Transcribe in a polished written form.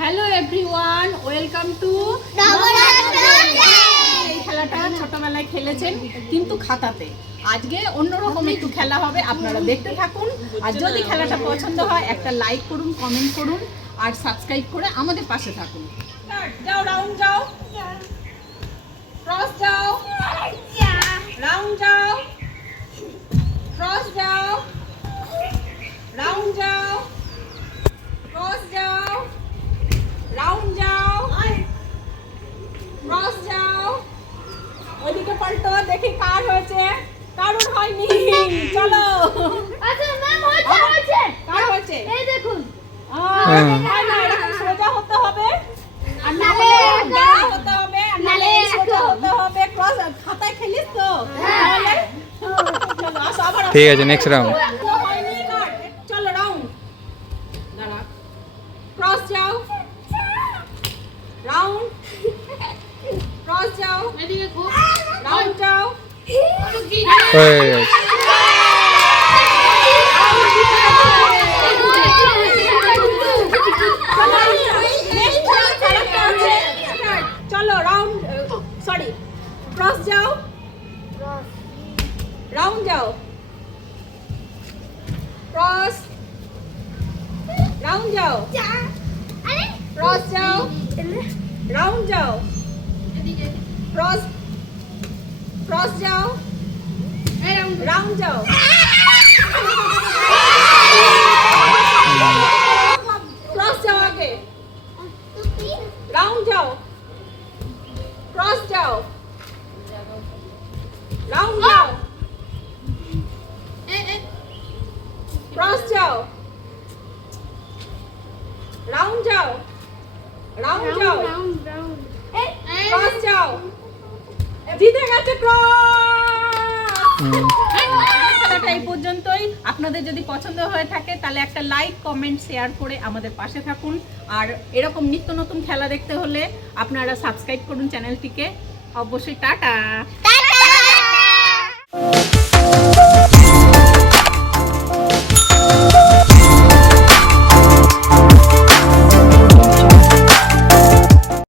Hello everyone, welcome to. এই খেলাটা ছোটবেলায় খেলেছেন কিন্তু খাতাতে। আজকে অন্যরকম একটু খেলা হবে, আপনারা দেখতে থাকুন। আর যদি খেলাটা পছন্দ হয় একটা লাইক করুন, কমেন্ট করুন আর সাবস্ক্রাইব করে আমাদের পাশে থাকুন। যাও, রাউন্ড যাও, ক্রস যাও, রাউন্ড যাও, ক্রস যাও, রাউন্ড যাও, ক্রস যাও, রাউন্ড যাও, ক্রস যাও। ওইদিকে পাল্টো, দেখি কার হয়েছে, কারোর হয়নি। চলো, আচ্ছা ম্যাম হয়েছে। কার হয়েছে এই দেখুন। না, এরকম সোজা হতে হবে আর নালে বেঁকা হতে হবে আর নালে সোজা হতে হবে। ক্রস খাতায় খেলিস তো তাহলে চলো আসো আবার। ঠিক আছে, নেক্সট রাউন্ড। হয়নি কার। চলো রাউন্ড, দাঁড়া, ক্রস যাও, রাউন্ড, ক্রস যাও, এদিকে খুব রাউন্ড যাও, হয়ে গেছে। চলো রাউন্ড, সরি, ক্রস যাও, রাউন্ড যাও, ক্রস, রাউন্ড যাও, ক্রস যাও, রাউন্ড যাও, ক্রস, ক্রস যাও, রাউন্ড যাও। ক্রস যাও আগে, রাউন্ড যাও, ক্রস যাও, রাউন্ড যাও, ক্রস যাও, রাউন্ড যাও, রাউন্ড যাও, ক্রস যাও। জিতে গেছে ক্রস। খেলাটা এই পর্যন্তই। আপনাদের যদি পছন্দ হয়ে থাকে তাহলে একটা লাইক, কমেন্ট, শেয়ার করে আমাদের পাশে থাকুন। আর এরকম নিত্য নতুন খেলা দেখতে হলে আপনারা সাবস্ক্রাইব করুন চ্যানেলটিকে। অবশ্যই টাটা।